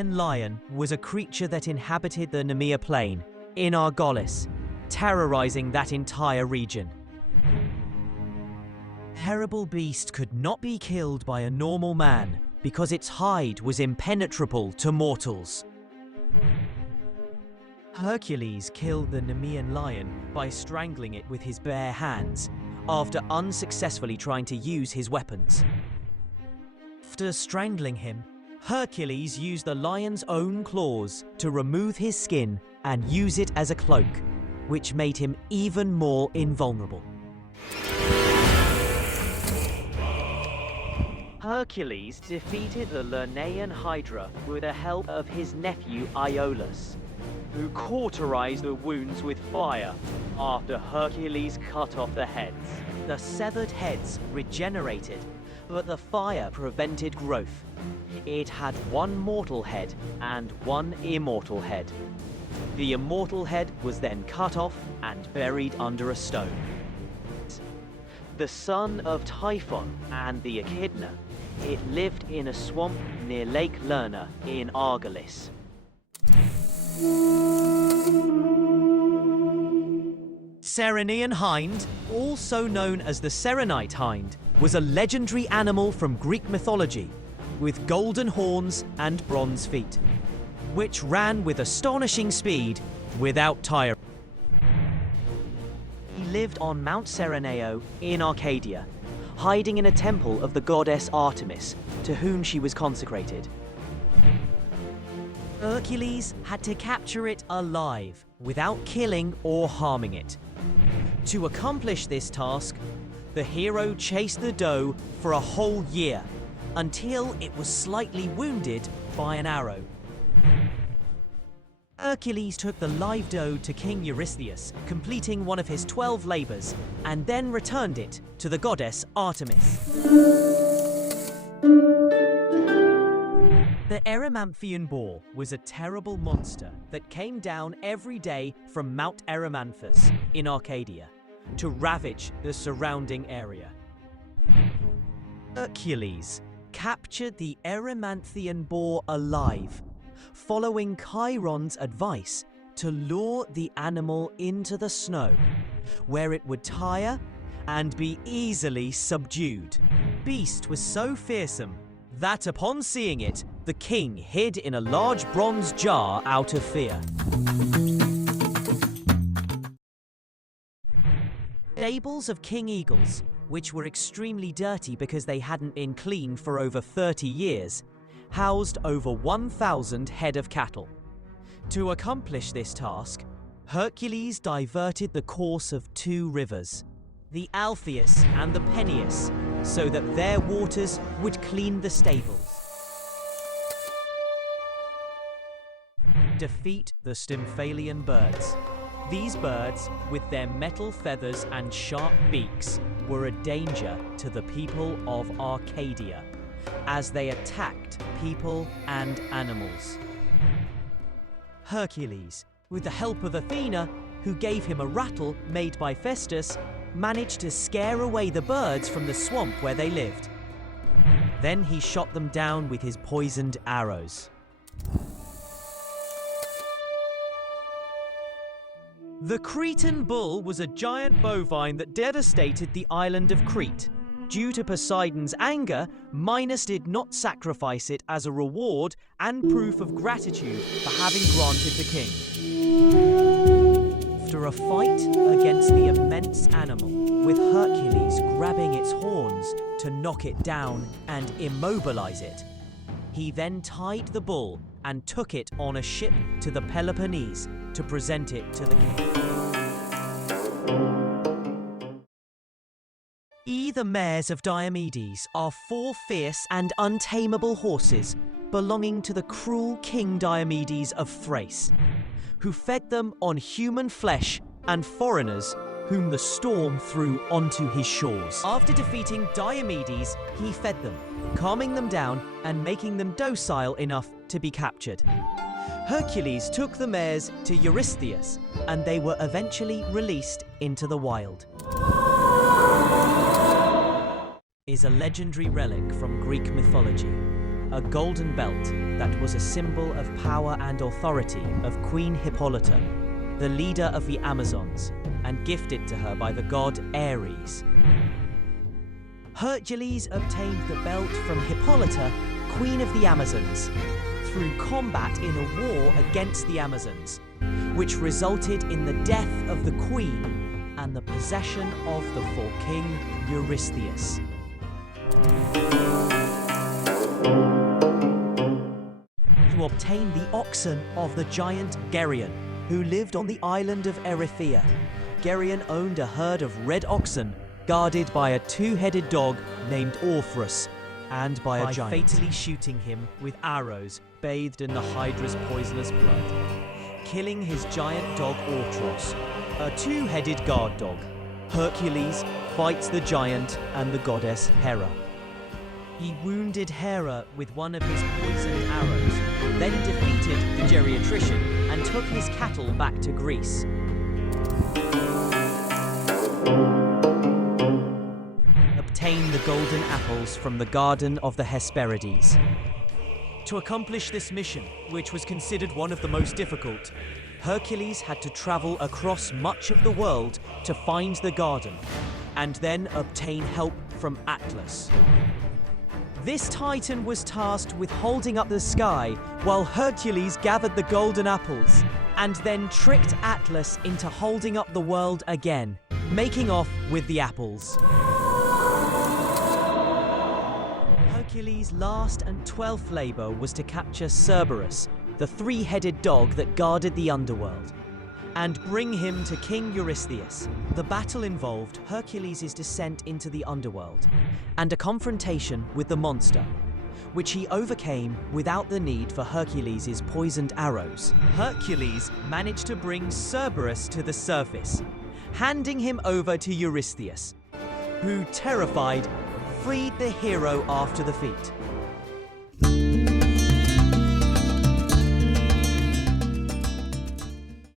Nemean lion was a creature that inhabited the Nemea plain in Argolis, terrorizing that entire region. Terrible beast could not be killed by a normal man because its hide was impenetrable to mortals. Hercules killed the Nemean lion by strangling it with his bare hands after unsuccessfully trying to use his weapons. After strangling him, Hercules used the lion's own claws to remove his skin and use it as a cloak, which made him even more invulnerable. Hercules defeated the Lernaean Hydra with the help of his nephew Iolaus, who cauterized the wounds with fire after Hercules cut off the heads. The severed heads regenerated, but the fire prevented growth. It had one mortal head and one immortal head. The immortal head was then cut off and buried under a stone. The son of Typhon and the Echidna, it lived in a swamp near Lake Lerna in Argolis. Ceryneian hind, also known as the Serenite hind, was a legendary animal from Greek mythology with golden horns and bronze feet, which ran with astonishing speed without tiring. He lived on Mount Sereneo in Arcadia, hiding in a temple of the goddess Artemis, to whom she was consecrated. Hercules had to capture it alive, without killing or harming it. To accomplish this task, the hero chased the doe for a whole year, until it was slightly wounded by an arrow. Hercules took the live doe to King Eurystheus, completing one of his 12 labors, and then returned it to the goddess Artemis. The Erymanthean boar was a terrible monster that came down every day from Mount Erymanthus in Arcadia to ravage the surrounding area. Hercules captured the Erymanthean boar alive, following Chiron's advice to lure the animal into the snow, where it would tire and be easily subdued. The beast was so fearsome that upon seeing it, the king hid in a large bronze jar out of fear. Stables of king eagles, which were extremely dirty because they hadn't been cleaned for over 30 years, housed over 1,000 head of cattle. To accomplish this task, Hercules diverted the course of two rivers, the Alpheus and the Peneus, so that their waters would clean the stables. Defeat the Stymphalian birds. These birds, with their metal feathers and sharp beaks, were a danger to the people of Arcadia, as they attacked people and animals. Hercules, with the help of Athena, who gave him a rattle made by Festus, managed to scare away the birds from the swamp where they lived. Then he shot them down with his poisoned arrows. The Cretan bull was a giant bovine that devastated the island of Crete. Due to Poseidon's anger, Minos did not sacrifice it as a reward and proof of gratitude for having granted the king. After a fight against the immense animal, with Hercules grabbing its horns to knock it down and immobilize it, he then tied the bull and took it on a ship to the Peloponnese to present it to the king. The mares of Diomedes are 4 fierce and untamable horses belonging to the cruel King Diomedes of Thrace, who fed them on human flesh and foreigners whom the storm threw onto his shores. After defeating Diomedes, he fed them, calming them down and making them docile enough to be captured. Hercules took the mares to Eurystheus, and they were eventually released into the wild. Is a legendary relic from Greek mythology. a golden belt that was a symbol of power and authority of Queen Hippolyta, the leader of the Amazons, and gifted to her by the god Ares. Hercules obtained the belt from Hippolyta, Queen of the Amazons, through combat in a war against the Amazons, which resulted in the death of the queen and the possession of the for King Eurystheus. To obtain the oxen of the giant Geryon, who lived on the island of Erythea. Geryon owned a herd of red oxen guarded by a two-headed dog named Orpheus, and by a giant, fatally shooting him with arrows bathed in the Hydra's poisonous blood, killing his giant dog Ortros, a two-headed guard dog. Hercules fights the giant and the goddess Hera. He wounded Hera with one of his poisoned arrows, then defeated the geriatrician and took his cattle back to Greece. Obtain the golden apples from the garden of the Hesperides. To accomplish this mission, which was considered one of the most difficult, Hercules had to travel across much of the world to find the garden, and then obtain help from Atlas. This titan was tasked with holding up the sky while Hercules gathered the golden apples, and then tricked Atlas into holding up the world again, making off with the apples. Hercules' last and 12th labor was to capture Cerberus, the three-headed dog that guarded the underworld, and bring him to King Eurystheus. The battle involved Hercules' descent into the underworld and a confrontation with the monster, which he overcame without the need for Hercules' poisoned arrows. Hercules managed to bring Cerberus to the surface, handing him over to Eurystheus, who, terrified, freed the hero after the feat.